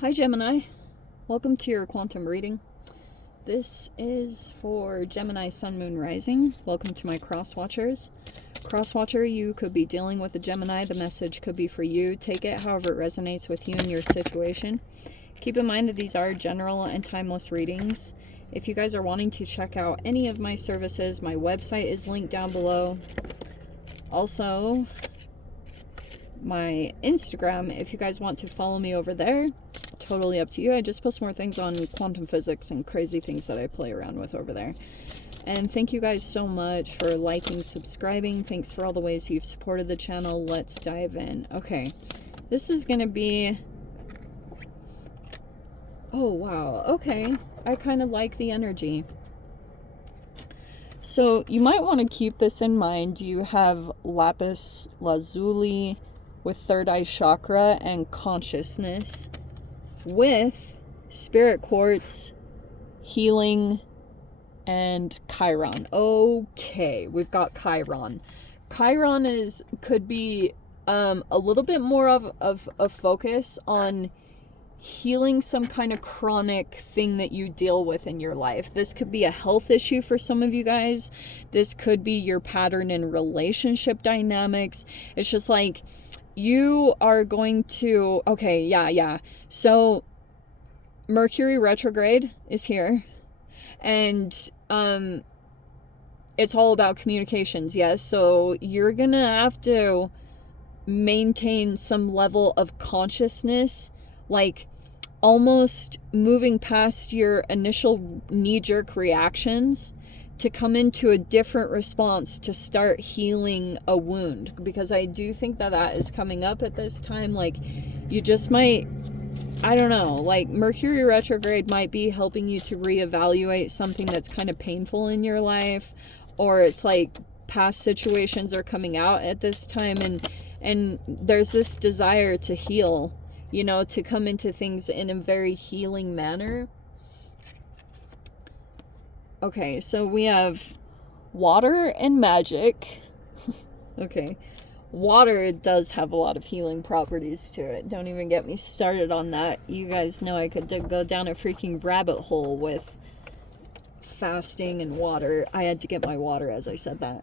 Hi Gemini, welcome to your quantum reading. This is for Gemini Sun Moon Rising. Welcome to my cross watchers. Cross watcher, you could be dealing with a Gemini. The message could be for you. Take it however it resonates with you and your situation. Keep in mind that these are general and timeless readings. If you guys are wanting to check out any of my services, my website is linked down below. Also, my Instagram, if you guys want to follow me over there, totally up to you. I just post more things on quantum physics and crazy things that I play around with over there. And thank you guys so much for liking, subscribing. Thanks for all the ways you've supported the channel. Let's dive in. Okay, this is gonna be, oh wow, okay, I kind of like the energy. So you might want to keep this in mind. You have lapis lazuli with third eye chakra and consciousness, with spirit quartz, healing, and Chiron. Okay, we've got Chiron. Chiron could be a little bit more of a focus on healing some kind of chronic thing that you deal with in your life. This could be a health issue for some of you guys. This could be your pattern in relationship dynamics. It's just like you are going to, okay, yeah. So Mercury retrograde is here, and it's all about communications, yes? So you're gonna have to maintain some level of consciousness, like almost moving past your initial knee-jerk reactions to come into a different response to start healing a wound, because I do think that is coming up at this time. Like, you just might, I don't know, like Mercury retrograde might be helping you to reevaluate something that's kind of painful in your life, or it's like past situations are coming out at this time, and there's this desire to heal, you know, to come into things in a very healing manner. Okay, so we have water and magic. Okay, water does have a lot of healing properties to it. Don't even get me started on that. You guys know I could go down a freaking rabbit hole with fasting and water. I had to get my water as I said that.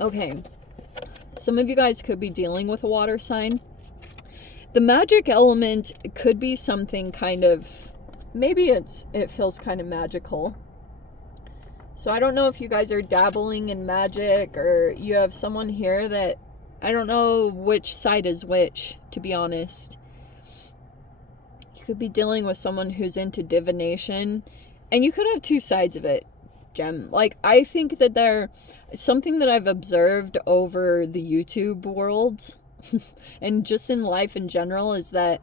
Okay, some of you guys could be dealing with a water sign. The magic element could be something kind of, maybe it feels kind of magical. So I don't know if you guys are dabbling in magic, or you have someone here that, I don't know which side is which, to be honest. You could be dealing with someone who's into divination, and you could have two sides of it, Gem. Like, I think that there, something that I've observed over the YouTube world and just in life in general, is that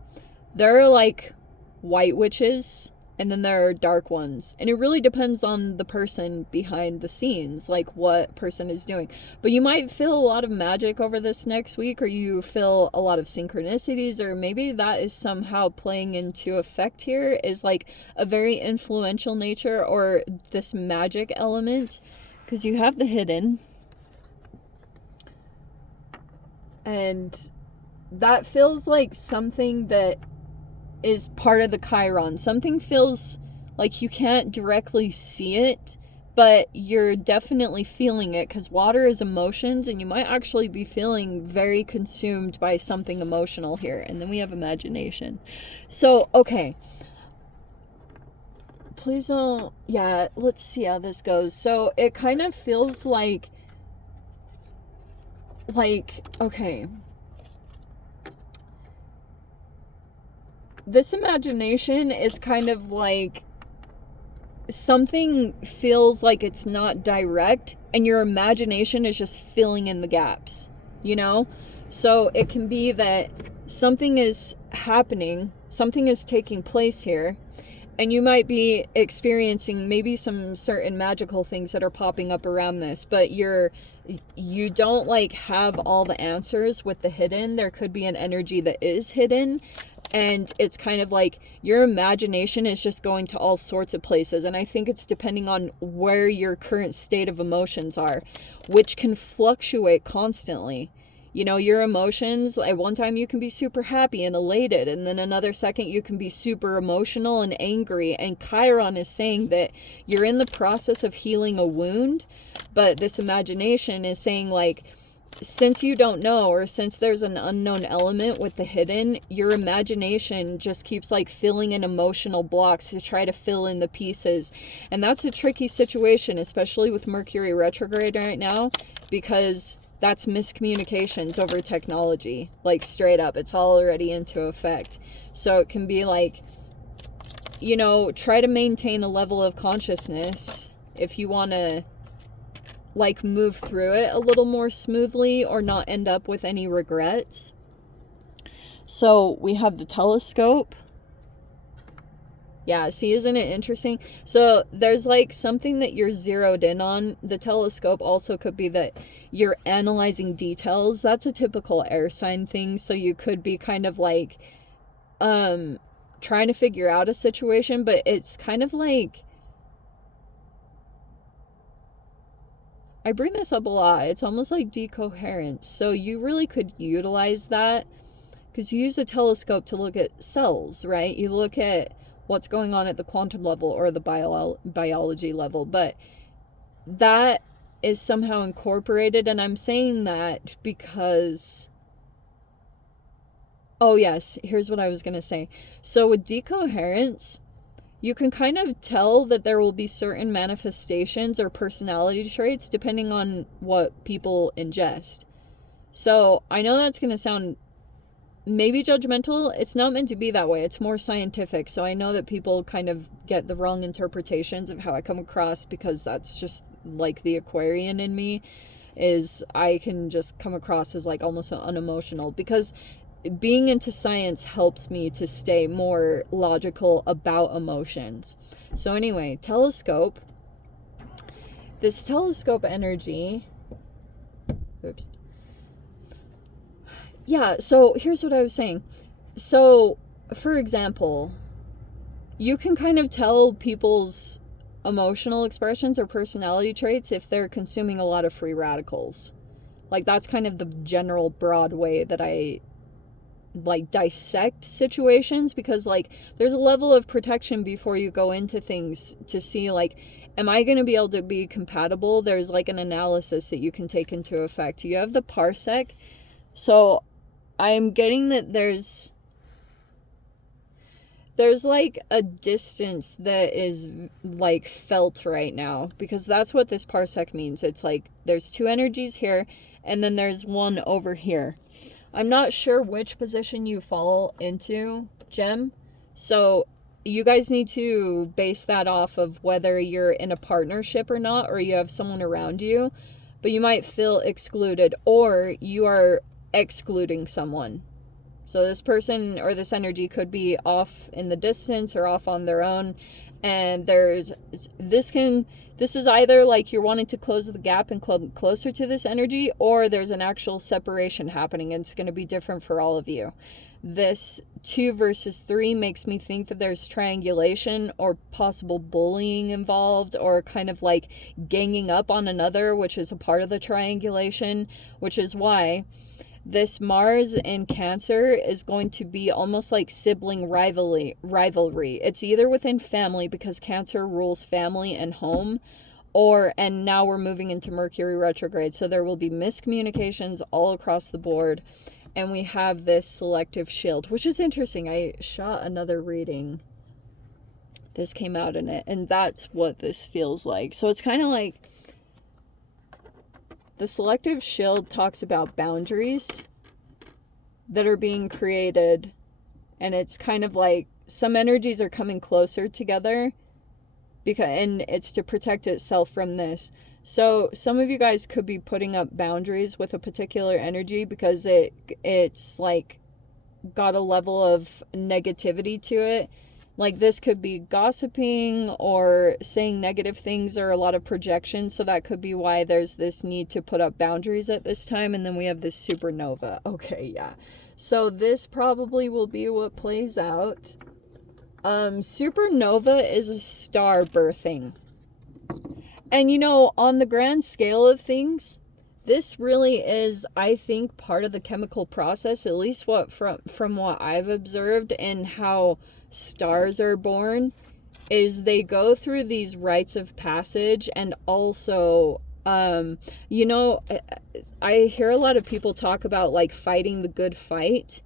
there are like white witches and then there are dark ones, and it really depends on the person behind the scenes, like what person is doing. But you might feel a lot of magic over this next week, or you feel a lot of synchronicities, or maybe that is somehow playing into effect here, is like a very influential nature, or this magic element, because you have the hidden. And that feels like something that is part of the Chiron. Something feels like you can't directly see it, but you're definitely feeling it, because water is emotions, and you might actually be feeling very consumed by something emotional here. And then we have imagination. So, okay. Please don't, yeah, let's see how this goes. So it kind of feels like, okay, this imagination is kind of like something feels like it's not direct, and your imagination is just filling in the gaps, you know? So it can be that something is happening, something is taking place here, and you might be experiencing maybe some certain magical things that are popping up around this, but you don't like have all the answers with the hidden. There could be an energy that is hidden, and it's kind of like your imagination is just going to all sorts of places. And I think it's depending on where your current state of emotions are, which can fluctuate constantly. You know, your emotions, at one time you can be super happy and elated, and then another second you can be super emotional and angry. And Chiron is saying that you're in the process of healing a wound, but this imagination is saying, like, since you don't know, or since there's an unknown element with the hidden, your imagination just keeps like filling in emotional blocks to try to fill in the pieces. And that's a tricky situation, especially with Mercury retrograde right now, because that's miscommunications over technology. Like, straight up, it's already into effect. So it can be like, you know, try to maintain a level of consciousness if you want to like move through it a little more smoothly or not end up with any regrets. So we have the telescope. Yeah, see, isn't it interesting? So there's like something that you're zeroed in on. The telescope also could be that you're analyzing details. That's a typical air sign thing. So you could be kind of like trying to figure out a situation, but it's kind of like, I bring this up a lot. It's almost like decoherence. So you really could utilize that, because you use a telescope to look at cells, right? You look at what's going on at the quantum level or the biology level, but that is somehow incorporated. And I'm saying that because, oh yes, here's what I was going to say. So with decoherence, you can kind of tell that there will be certain manifestations or personality traits depending on what people ingest. So I know that's going to sound maybe judgmental. It's not meant to be that way. It's more scientific. So I know that people kind of get the wrong interpretations of how I come across, because that's just like the Aquarian in me, is I can just come across as like almost unemotional, because being into science helps me to stay more logical about emotions. So anyway, telescope. This telescope energy, oops. Yeah, so here's what I was saying. So, for example, you can kind of tell people's emotional expressions or personality traits if they're consuming a lot of free radicals. Like, that's kind of the general broad way that I like dissect situations, because like there's a level of protection before you go into things to see like, am I going to be able to be compatible? There's like an analysis that you can take into effect. You have the parsec. So I'm getting that there's like a distance that is like felt right now, because that's what this parsec means. It's like there's two energies here and then there's one over here. I'm not sure which position you fall into, Gem. So you guys need to base that off of whether you're in a partnership or not, or you have someone around you, but you might feel excluded, or you are excluding someone. So this person or this energy could be off in the distance or off on their own. And this is either like you're wanting to close the gap and club closer to this energy, or there's an actual separation happening, and it's going to be different for all of you. This 2 versus 3 makes me think that there's triangulation or possible bullying involved, or kind of like ganging up on another, which is a part of the triangulation, which is why this Mars in Cancer is going to be almost like sibling rivalry. It's either within family, because Cancer rules family and home, and now we're moving into Mercury retrograde. So there will be miscommunications all across the board. And we have this selective shield, which is interesting. I shot another reading. This came out in it, and that's what this feels like. So it's kind of like, the selective shield talks about boundaries that are being created, and it's kind of like some energies are coming closer together, and it's to protect itself from this. So some of you guys could be putting up boundaries with a particular energy because it's like got a level of negativity to it. Like this could be gossiping or saying negative things or a lot of projection. So that could be why there's this need to put up boundaries at this time. And then we have this supernova. Okay, yeah. So this probably will be what plays out. Supernova is a star birthing. And you know, on the grand scale of things, this really is, I think, part of the chemical process, at least what from what I've observed and how stars are born, is they go through these rites of passage. And also, you know, I hear a lot of people talk about like fighting the good fight,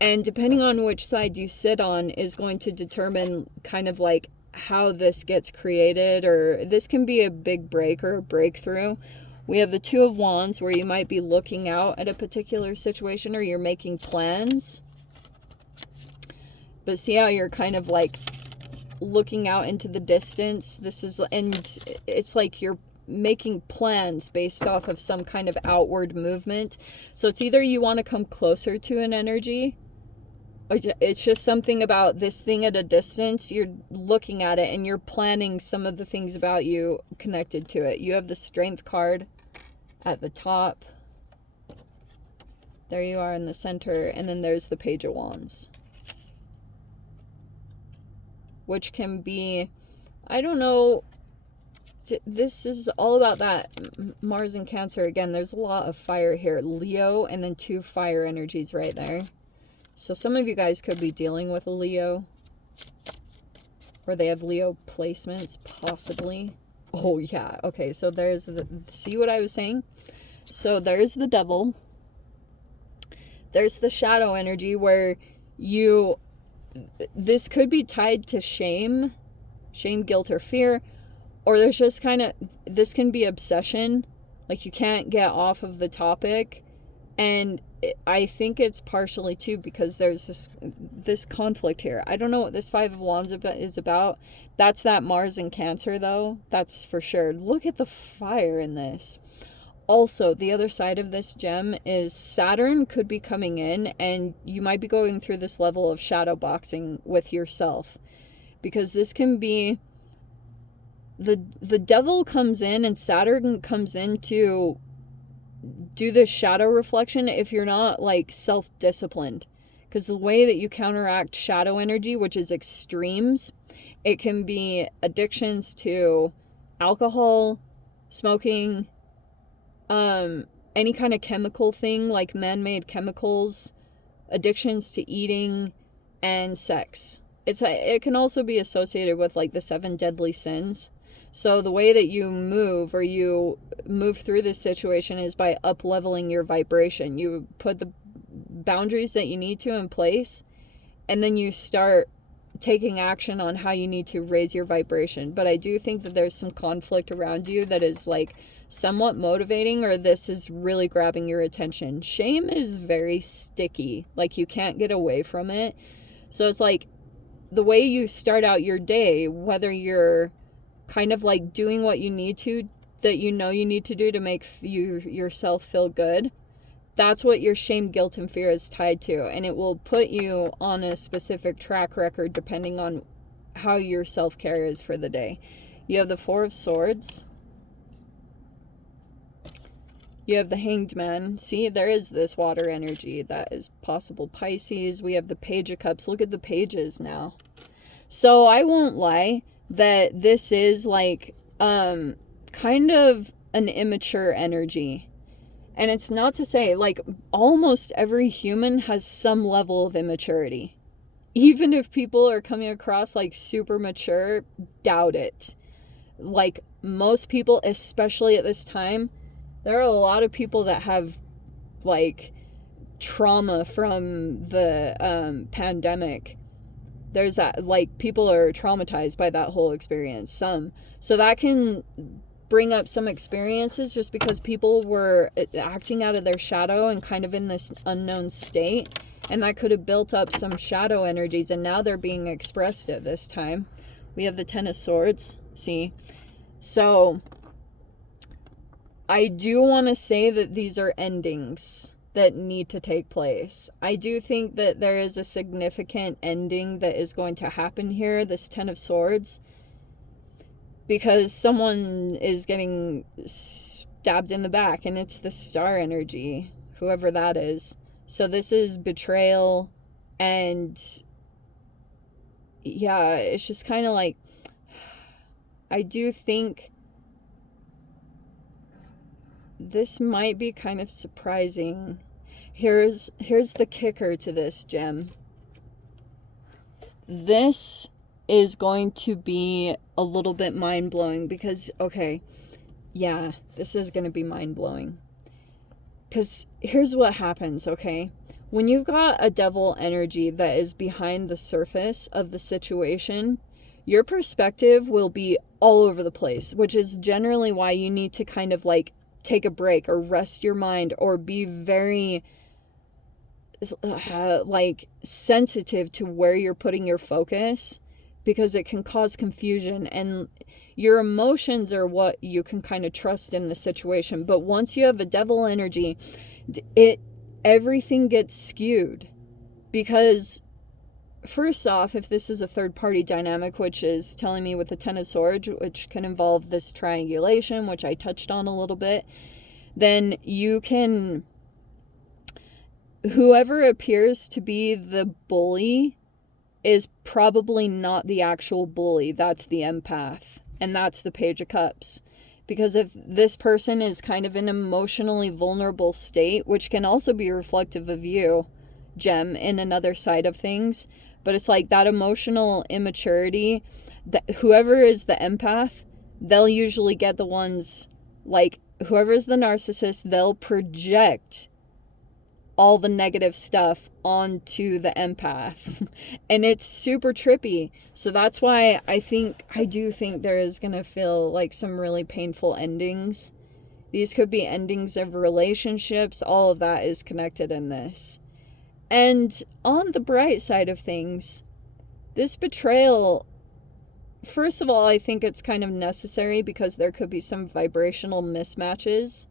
and depending on which side you sit on is going to determine kind of like how this gets created, or this can be a big break or a breakthrough. We have the Two of Wands, where you might be looking out at a particular situation or you're making plans. But see how you're kind of like looking out into the distance? This is, and it's like you're making plans based off of some kind of outward movement. So it's either you want to come closer to an energy, or it's just something about this thing at a distance. You're looking at it and you're planning some of the things about you connected to it. You have the Strength card at the top. There you are in the center. And then there's the Page of Wands, which can be, I don't know, this is all about that Mars and Cancer. Again, there's a lot of fire here. Leo, and then 2 fire energies right there. So some of you guys could be dealing with a Leo, or they have Leo placements, possibly. Oh yeah, okay, so there's the, see what I was saying? So there's the Devil. There's the shadow energy, where you, this could be tied to shame, guilt, or fear. Or there's just kind of, this can be obsession. Like you can't get off of the topic. And I think it's partially too because there's this conflict here. I don't know what this 5 of Wands is about. That's that Mars and Cancer though. That's for sure. Look at the fire in this. Also, the other side of this gem is Saturn could be coming in, and you might be going through this level of shadow boxing with yourself. Because this can be, the Devil comes in and Saturn comes in to do this shadow reflection if you're not like self-disciplined. Because the way that you counteract shadow energy, which is extremes, it can be addictions to alcohol, smoking, any kind of chemical thing like man-made chemicals, addictions to eating, and sex. It can also be associated with like the 7 deadly sins. So the way that you move, or you move through this situation, is by up-leveling your vibration. You put the boundaries that you need to in place, and then you start taking action on how you need to raise your vibration. But I do think that there's some conflict around you that is like somewhat motivating, or this is really grabbing your attention. Shame is very sticky. Like you can't get away from it. So it's like the way you start out your day, whether you're kind of like doing what you need to, that you know you need to do to make yourself feel good, that's what your shame, guilt, and fear is tied to. And it will put you on a specific track record depending on how your self-care is for the day. You have the 4 of Swords. You have the Hanged Man. See, there is this water energy that is possible Pisces. We have the Page of Cups. Look at the pages now. So I won't lie that this is like kind of an immature energy. And it's not to say, like, almost every human has some level of immaturity. Even if people are coming across like super mature, doubt it. Like most people, especially at this time, there are a lot of people that have like trauma from the pandemic. There's that, like, people are traumatized by that whole experience. So that can bring up some experiences just because people were acting out of their shadow and kind of in this unknown state, and that could have built up some shadow energies, and now they're being expressed at this time. We have the 10 of Swords. See, so I do want to say that these are endings that need to take place. I do think that there is a significant ending that is going to happen here, this 10 of Swords, because someone is getting stabbed in the back, and it's the star energy, whoever that is. So this is betrayal, and yeah, it's just kind of like, I do think this might be kind of surprising. Here's the kicker to this, Gem. This is going to be a little bit mind-blowing because, okay, yeah, this is going to be mind-blowing. Because here's what happens, okay? When you've got a devil energy that is behind the surface of the situation, your perspective will be all over the place, which is generally why you need to kind of like take a break or rest your mind or be very like sensitive to where you're putting your focus, because it can cause confusion, and your emotions are what you can kind of trust in the situation. But once you have a devil energy, everything gets skewed, because first off, if this is a third party dynamic, which is telling me with the Ten of Swords, which can involve this triangulation, which I touched on a little bit, then you can, whoever appears to be the bully is probably not the actual bully. That's the empath. And that's the Page of Cups. Because if this person is kind of an emotionally vulnerable state, which can also be reflective of you, Gem, in another side of things, but it's like that emotional immaturity, that whoever is the empath, they'll usually get the ones, like whoever is the narcissist, they'll project all the negative stuff onto the empath. And it's super trippy. So that's why I do think there is going to feel like some really painful endings. These could be endings of relationships. All of that is connected in this. And on the bright side of things, this betrayal, first of all, I think it's kind of necessary because there could be some vibrational mismatches.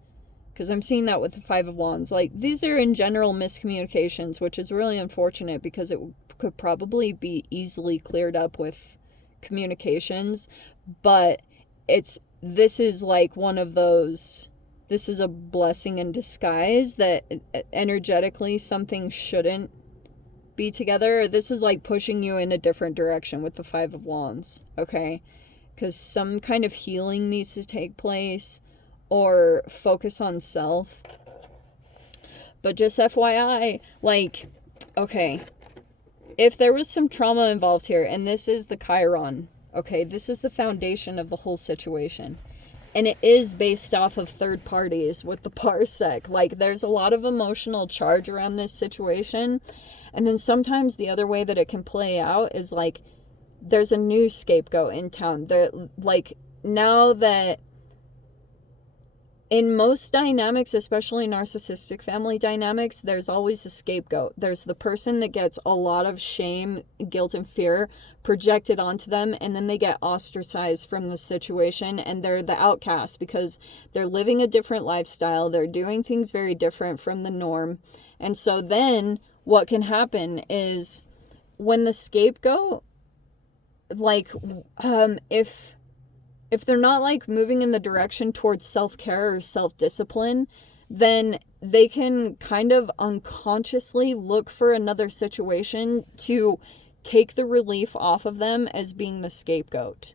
Because I'm seeing that with the Five of Wands. Like, these are in general miscommunications, which is really unfortunate because it could probably be easily cleared up with communications. But this is like one of those, this is a blessing in disguise that energetically something shouldn't be together. This is like pushing you in a different direction with the Five of Wands, okay? Because some kind of healing needs to take place, or focus on self. But just FYI, like, okay, if there was some trauma involved here, and this is the Chiron, okay, this is the foundation of the whole situation, and it is based off of third parties with the parsec. Like, there's a lot of emotional charge around this situation. And then sometimes the other way that it can play out is like, there's a new scapegoat in town. Like, now that in most dynamics, especially narcissistic family dynamics, there's always a scapegoat. There's the person that gets a lot of shame, guilt, and fear projected onto them, and then they get ostracized from the situation, and they're the outcast because they're living a different lifestyle. They're doing things very different from the norm. And so then what can happen is when the scapegoat, like, if they're not like moving in the direction towards self-care or self-discipline, then they can kind of unconsciously look for another situation to take the relief off of them as being the scapegoat.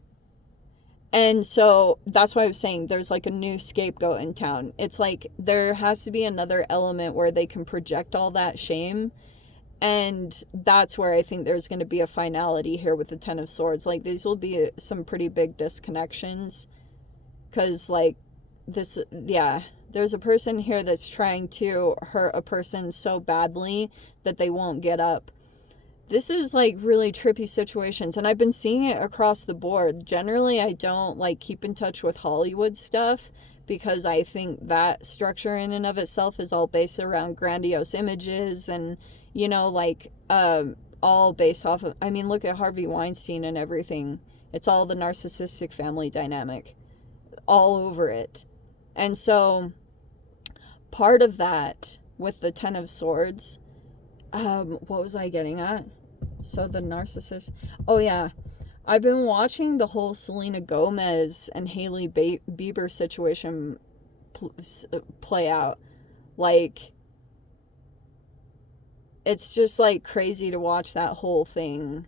And so that's why I was saying there's like a new scapegoat in town. It's like there has to be another element where they can project all that shame. And that's where I think there's going to be a finality here with the Ten of Swords. Like, these will be some pretty big disconnections. Because, like, this, yeah, there's a person here that's trying to hurt a person so badly that they won't get up. This is, like, really trippy situations. And I've been seeing it across the board. Generally, I don't, like, keep in touch with Hollywood stuff, because I think that structure in and of itself is all based around grandiose images and, you know, like, all based off of, I mean, look at Harvey Weinstein and everything. It's all the narcissistic family dynamic all over it. And so part of that with the Ten of Swords, what was I getting at? So the narcissist, oh yeah, I've been watching the whole Selena Gomez and Hailey Bieber situation play out. Like, it's just like crazy to watch that whole thing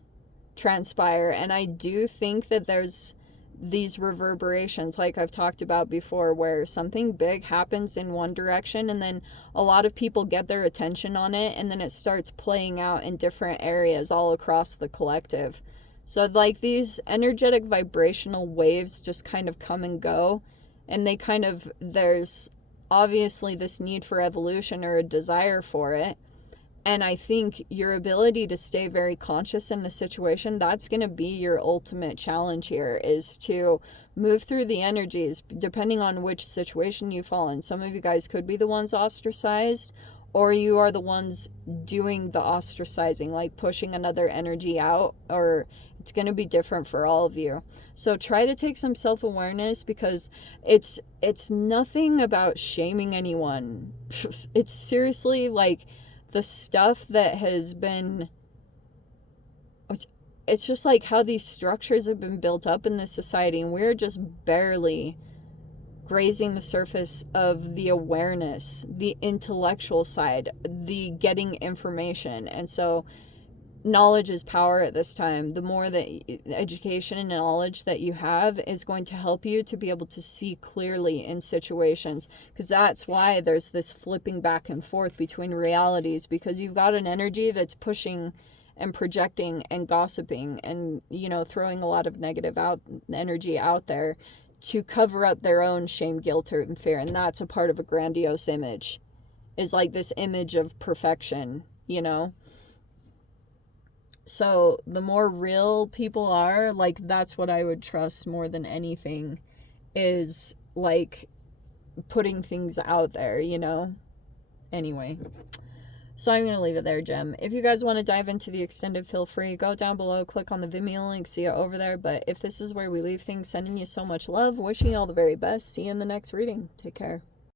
transpire. And I do think that there's these reverberations, like I've talked about before, where something big happens in one direction and then a lot of people get their attention on it, and then it starts playing out in different areas all across the collective. So like these energetic vibrational waves just kind of come and go, and they kind of, there's obviously this need for evolution or a desire for it. And I think your ability to stay very conscious in the situation, that's going to be your ultimate challenge here, is to move through the energies, depending on which situation you fall in. Some of you guys could be the ones ostracized, or you are the ones doing the ostracizing, like pushing another energy out, or it's going to be different for all of you. So try to take some self-awareness, because it's nothing about shaming anyone. It's seriously like the stuff that has been, it's just like how these structures have been built up in this society, and we're just barely grazing the surface of the awareness, the intellectual side, the getting information. And so knowledge is power at this time. The more that education and knowledge that you have is going to help you to be able to see clearly in situations, because that's why there's this flipping back and forth between realities, because you've got an energy that's pushing and projecting and gossiping and, you know, throwing a lot of negative energy out there to cover up their own shame, guilt, and fear. And that's a part of a grandiose image, is like this image of perfection, you know. So the more real people are, like, that's what I would trust more than anything, is like putting things out there, you know. Anyway, so I'm going to leave it there, Gem. If you guys want to dive into the extended, feel free. Go down below, click on the Vimeo link, see it over there. But if this is where we leave things, sending you so much love, wishing you all the very best. See you in the next reading. Take care.